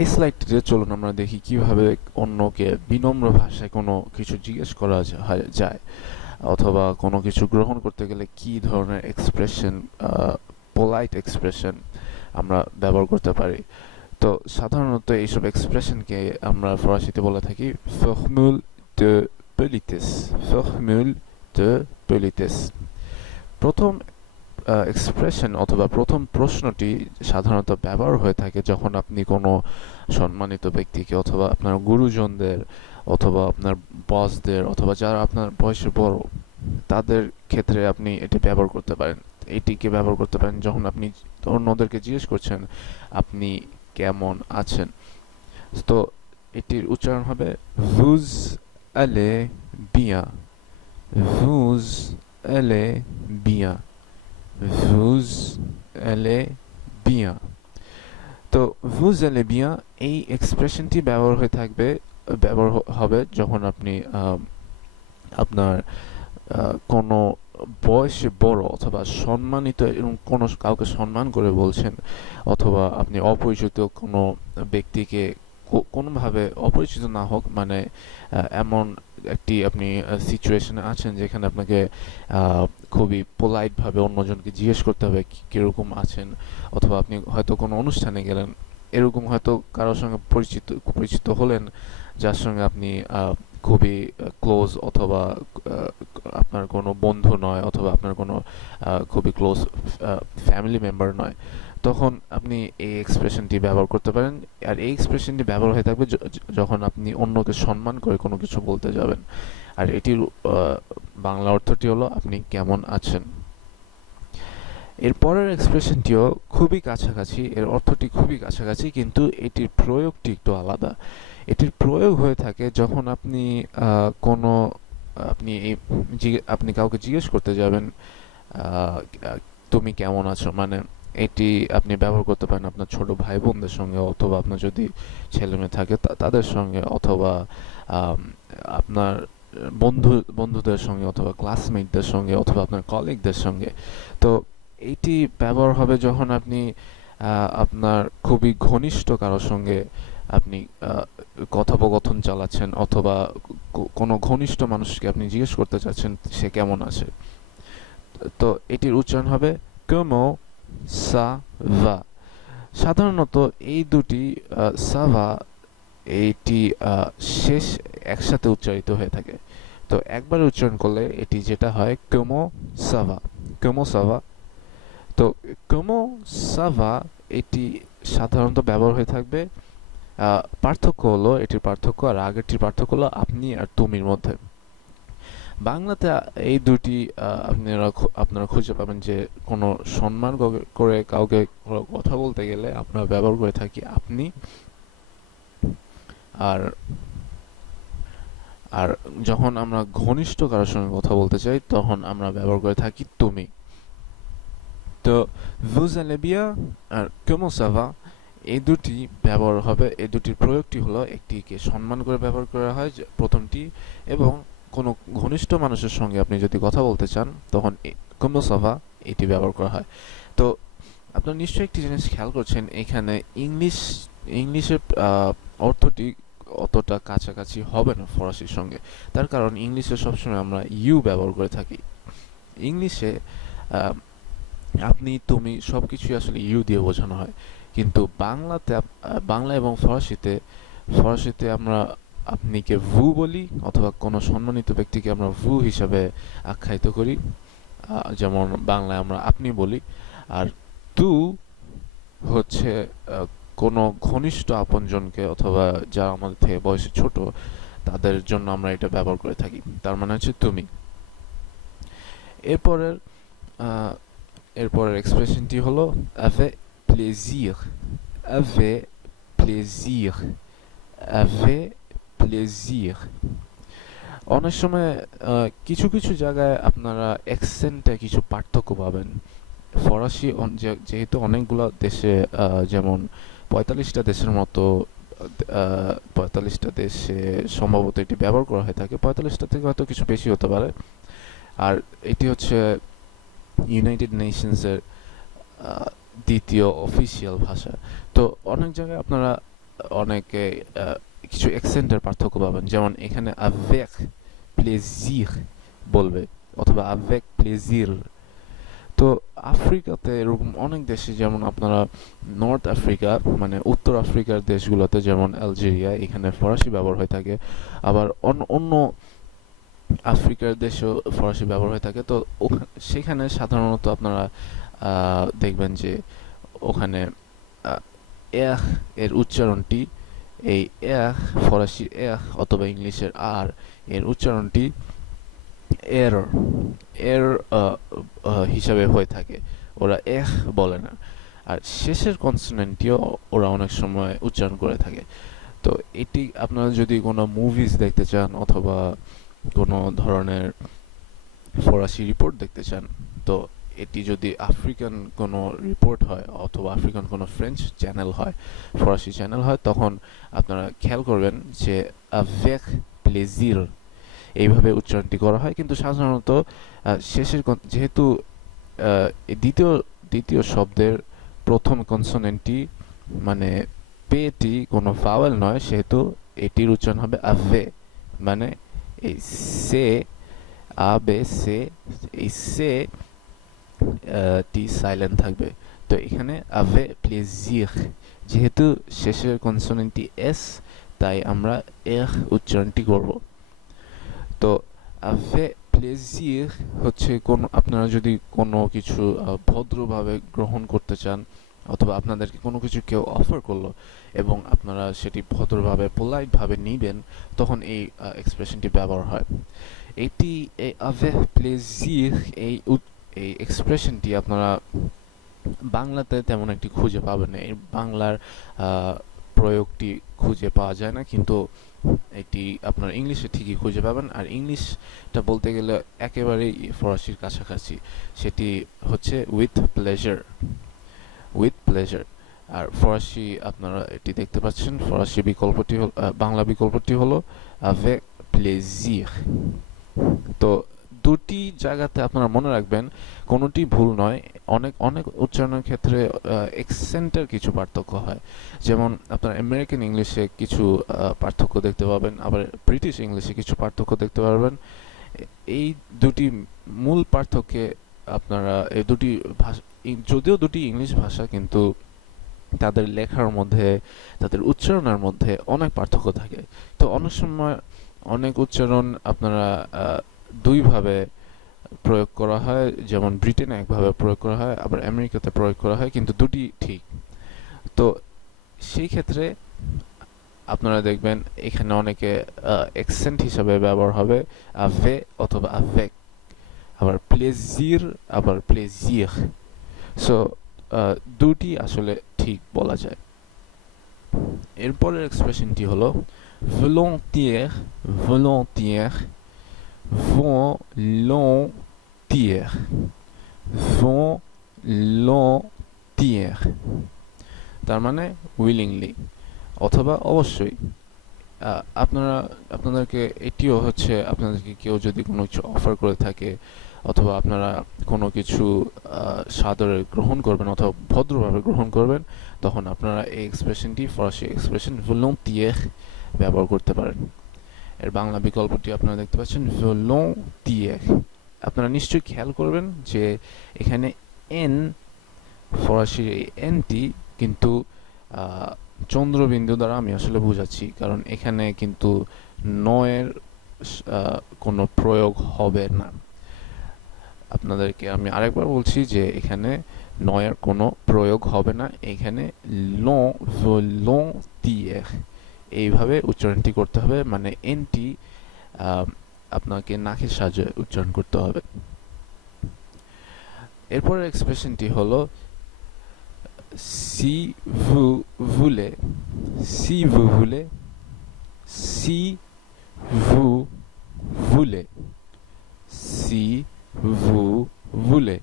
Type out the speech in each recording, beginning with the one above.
এই স্লাইডটিতে চলুন আমরা দেখি কীভাবে অন্যকে বিনম্র ভাষায় কোনো কিছু জিজ্ঞেস করা যায়, অথবা কোনো কিছু গ্রহণ করতে গেলে কি ধরনের এক্সপ্রেশন পোলাইট এক্সপ্রেশন আমরা ব্যবহার করতে পারি। তো সাধারণত এইসব এক্সপ্রেশনকে আমরা ফরাসিতে বলে থাকি ফর্মুল de politesse ফর্মুল de politesse প্রথম এক্সপ্রেশন অথবা প্রথম প্রশ্নটি সাধারণত ব্যবহার হয়ে থাকে যখন আপনি কোনো সম্মানিত ব্যক্তিকে অথবা আপনার গুরুজনদের অথবা আপনার বসদের অথবা যারা আপনার বয়সে বড়, তাদের ক্ষেত্রে আপনি এটি ব্যবহার করতে পারেন। এটিকে ব্যবহার করতে পারেন যখন আপনি অন্যদেরকে জিজ্ঞেস করছেন, আপনি কেমন আছেন? তো এটির উচ্চারণ হবে vous allez বিয়া। vous allez bien vous allez bien. তো, vous allez bien এই এক্সপ্রেশনটি ব্যবহার হয়ে থাকবে, ব্যবহার হবে যখন আপনি আপনার কোনো বয়সে বড় অথবা সম্মানিত এরকম কোনো কাউকে সম্মান করে বলছেন অথবা আপনি অপরিচিত কোনো ব্যক্তিকে কোনোভাবে অপরিচিত না হোক মানে এমন একটি আপনি সিচুয়েশনে আছেন যেখানে আপনাকে খুবই পোলাইটভাবে অন্যজনকে জিজ্ঞেস করতে হবে কীরকম আছেন? অথবা আপনি হয়তো কোনো অনুষ্ঠানে গেলেন, এরকম হয়তো কারোর সঙ্গে পরিচিত পরিচিত হলেন, যার সঙ্গে আপনি খুবই ক্লোজ অথবা আপনার কোনো বন্ধু নয় অথবা আপনার কোনো খুবই ক্লোজ ফ্যামিলি মেম্বার নয়, তখন আপনি এই এক্সপ্রেশনটি ব্যবহার করতে পারেন। আর এই এক্সপ্রেশনটি ব্যবহার হয়ে থাকবে যখন আপনি অন্যকে সম্মান করে কোনো কিছু বলতে যাবেন। আর এটির বাংলা অর্থটি হলো, আপনি কেমন আছেন? এর পরের এক্সপ্রেশনটিও খুবই কাছাকাছি, এর অর্থটি খুবই কাছাকাছি, কিন্তু এটির প্রয়োগটি একটু আলাদা। এটির প্রয়োগ হয়ে থাকে যখন আপনি কোনো আপনি আপনি কাউকে জিজ্ঞেস করতে যাবেন তুমি কেমন আছো? মানে এটি আপনি ব্যবহার করতে পারেন আপনার ছোট ভাই বোনদের সঙ্গে অথবা আপনার যদি ছেলে মেয়ে থাকে তাদের সঙ্গে অথবা আপনার বন্ধু, বন্ধুদের সঙ্গে অথবা ক্লাসমেটদের সঙ্গে অথবা আপনার কলিগদের সঙ্গে। তো এইটি ব্যবহার হবে যখন আপনি আপনার খুবই ঘনিষ্ঠ কারোর সঙ্গে আপনি কথোপকথন চালাচ্ছেন অথবা কোনো ঘনিষ্ঠ মানুষকে আপনি জিজ্ঞেস করতে চাচ্ছেন সে কেমন আছে? তো এটির উচ্চারণ হবে কমো সা ভা সাধারণত এই দুটি সাভা এইটি শেষ একসাথে উচ্চারিত হয়ে থাকে। তো একবার উচ্চারণ করলে এটি যেটা হয় কমো সাভা কমো সাভা তো কমো সাভা এটি সাধারণত ব্যবহার হয়ে থাকবে পার্থক্য হলো, এটির পার্থক্য আর আগেরটির পার্থক্য হলো আপনি আর তুমির মধ্যে। বাংলাতে এই দুটি আপনারা আপনারা খুঁজে পাবেন যে কোনো সম্মান করে কাউকে কথা বলতে গেলে আমরা ব্যবহার করে থাকি আপনি আর আর যখন আমরা ঘনিষ্ঠ কারোর সঙ্গে কথা বলতে চাই, তখন আমরা ব্যবহার করে থাকি তুমি। তো bien? আর ça va? এই দুটি ব্যবহার হবে, এই দুটির প্রয়োগটি হলো একটিকে সম্মান করে ব্যবহার করা হয় প্রথমটি, এবং কোনো ঘনিষ্ঠ মানুষের সঙ্গে আপনি যদি কথা বলতে চান, তখন কমো সাভা এটি ব্যবহার করা হয়। তো আপনারা নিশ্চয়ই একটি জিনিস খেয়াল করছেন, এখানে ইংলিশ, ইংলিশের অর্থটি অতটা কাছাকাছি হবে না ফরাসির সঙ্গে। তার কারণ ইংলিশে সবসময় আমরা ইউ ব্যবহার করে থাকি। ইংলিশে আপনি, তুমি সব কিছুই আসলে ইউ দিয়ে বোঝানো হয়। কিন্তু বাংলাতে বাংলা এবং ফরাসিতে ফরাসিতে আমরা আপনিকে ভু বলি অথবা কোনো সম্মানিত ব্যক্তিকে আমরা ভু হিসাবে আখ্যায়িত করি। যেমন বাংলায় আমরা আপনি বলি। আর তু হচ্ছে কোনো ঘনিষ্ঠ আপনজনকে অথবা যারা আমাদের থেকে বয়সে ছোট, তাদের জন্য আমরা এটা ব্যবহার করে থাকি। তার মানে হচ্ছে তুমি। এরপরের এরপরের এক্সপ্রেশনটি হলো avec plaisir avec plaisir avec plaisir. অনেক সময় কিছু কিছু জায়গায় আপনারা অ্যাকসেন্টে কিছু পার্থক্য পাবেন। ফরাসি যেহেতু অনেকগুলো দেশে যেমন পঁয়তাল্লিশটা দেশের মতো পঁয়তাল্লিশটা দেশে সম্ভবত এটি ব্যবহার করা হয়ে থাকে। পঁয়তাল্লিশটা থেকে হয়তো কিছু বেশি হতে পারে। আর এটি হচ্ছে ইউনাইটেড নেশনসের দ্বিতীয় অফিসিয়াল ভাষা। তো অনেক জায়গায় আপনারা অনেকে কিছু অ্যাকসেন্টের পার্থক্য পাবেন। যেমন এখানে avec plaisir বলবে অথবা avec plaisir তো আফ্রিকাতে এরকম অনেক দেশে, যেমন আপনারা নর্থ আফ্রিকা মানে উত্তর আফ্রিকার দেশগুলোতে, যেমন আলজেরিয়া এখানে ফরাসি ব্যবহার হয়ে থাকে। আবার অন্য আফ্রিকার দেশেও ফরাসি ব্যবহার হয়ে থাকে। তো সেখানে সাধারণত আপনারা দেখবেন যে ওখানে এহ এর উচ্চারণটি, এই এহ ফরাসির এহ অথবা ইংলিশের আর এর উচ্চারণটি এর এর হিসাবে হয়ে থাকে। ওরা এহ বলে না। আর শেষের কনসোনেন্টটিও ওরা অনেক সময় উচ্চারণ করে থাকে। তো এটি আপনারা যদি কোনো মুভিজ দেখতে চান অথবা কোনো ধরনের ফরাসি রিপোর্ট দেখতে চান, তো এটি যদি আফ্রিকান কোনো রিপোর্ট হয় অথবা আফ্রিকান কোনো ফ্রেঞ্চ চ্যানেল হয় ফরাসি চ্যানেল হয়, তখন আপনারা খেয়াল করবেন যে avec plaisir এইভাবে উচ্চারণটি করা হয়। কিন্তু সাধারণত শেষের যেহেতু দ্বিতীয় দ্বিতীয় শব্দের প্রথম কনসোনেন্টটি মানে পেটি কোনো ফাওয়েল নয়, সেহেতু এটির উচ্চারণ হবে আভে মানে এই সে, আ, বে, সে, এই সে টি সাইলেন্ট থাকবে। তো এখানে আভে প্লেজির যেহেতু শেষের কনসোনেন্টটি এস, তাই আমরা এর উচ্চারণটি করব। তো আভে প্লেজির হচ্ছে কোন, আপনারা যদি কোনো কিছু ভদ্রভাবে গ্রহণ করতে চান, অথবা আপনাদেরকে কোনো কিছু কেউ অফার করল, এবং আপনারা সেটি ভদ্রভাবে পোলাইটভাবে নিবেন, তখন এই এক্সপ্রেশনটি ব্যবহার হয়। এটি, এই আভে প্লেজির এই এই এক্সপ্রেশনটি আপনারা বাংলাতে তেমন একটি খুঁজে পাবেন না। এই বাংলার প্রয়োগটি খুঁজে পাওয়া যায় না, কিন্তু এটি আপনার ইংলিশে ঠিকই খুঁজে পাবেন। আর ইংলিশটা বলতে গেলে একেবারেই ফরাসির কাছাকাছি। সেটি হচ্ছে উইথ প্লেজার উইথ প্লেজার আর ফরাসি আপনারা এটি দেখতে পাচ্ছেন। ফরাসি বিকল্পটি হল বাংলা বিকল্পটি হলো, avec plaisir তো দুটি জায়গাতে আপনারা মনে রাখবেন, কোনোটি ভুল নয়। অনেক অনেক উচ্চারণের ক্ষেত্রে এক্সেন্টের কিছু পার্থক্য হয়। যেমন আপনার আমেরিকান ইংলিশে কিছু পার্থক্য দেখতে পাবেন, আবার ব্রিটিশ ইংলিশে কিছু পার্থক্য দেখতে পারবেন। এই দুটি মূল পার্থক্যে আপনারা, এই দুটি ভাষা যদিও দুটি ইংলিশ ভাষা, কিন্তু তাদের লেখার মধ্যে, তাদের উচ্চারণের মধ্যে অনেক পার্থক্য থাকে। তো অনেক সময় অনেক উচ্চারণ আপনারা দুইভাবে প্রয়োগ করা হয়, যেমন ব্রিটেনে একভাবে প্রয়োগ করা হয়, আবার আমেরিকাতে প্রয়োগ করা হয়, কিন্তু দুটি ঠিক। তো সেই ক্ষেত্রে আপনারা দেখবেন এখানে অনেকে এক্সেন্ট হিসাবে ব্যবহার হবে আভে অথবা আভেক আবার প্লেজির আবার প্লেজির সো দুটি আসলে ঠিক বলা যায়। এরপরের এক্সপ্রেশনটি হলো volontiers volontiers volontiers volontiers তার মানে উইলিংলি অথবা অবশ্যই আপনারা, আপনাদেরকে এটিও হচ্ছে আপনাদেরকে কেউ যদি কোনো কিছু অফার করে থাকে, অথবা আপনারা কোনো কিছু সাদরে গ্রহণ করবেন অথবা ভদ্রভাবে গ্রহণ করবেন, তখন আপনারা এই এক্সপ্রেশনটি ফরাসি এক্সপ্রেশন volontiers ব্যবহার করতে পারেন। এর বাংলা বিকল্পটি আপনারা দেখতে পাচ্ছেন volontiers আপনারা নিশ্চয়ই খেয়াল করবেন যে এখানে এন, ফরাসি এনটি কিন্তু চন্দ্রবিন্দু দ্বারা আমি আসলে বুঝাচ্ছি, কারণ এখানে কিন্তু নয়ের কোনো প্রয়োগ হবে না। আপনাদেরকে আমি আরেকবার বলছি যে এখানে নয়ের কোনো প্রয়োগ হবে না, এখানে লং volontiers এইভাবে উচ্চারণটি করতে হবে। মানে এনটি আপনাকে নাকের সাহায্যে উচ্চারণ করতে হবে। এরপরের এক্সপ্রেশনটি হলো সি ভু ভুলে, সি ভু ভুলে, সি ভু ভুলে, সি ভু ভুলে।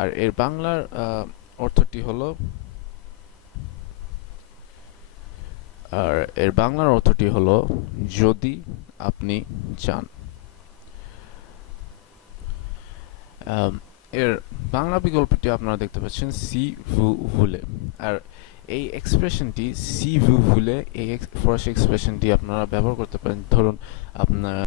আর এর বাংলার অর্থটি হলো আর এর বাংলার অর্থটি হলো, যদি আপনি চান। এর বাংলা বিকল্পটি আপনারা দেখতে পাচ্ছেন, সি ভু ভুলে। আর এই এক্সপ্রেশনটি সি ভু ভুলে, এই ফরাসি এক্সপ্রেশনটি আপনারা ব্যবহার করতে পারেন। ধরুন, আপনার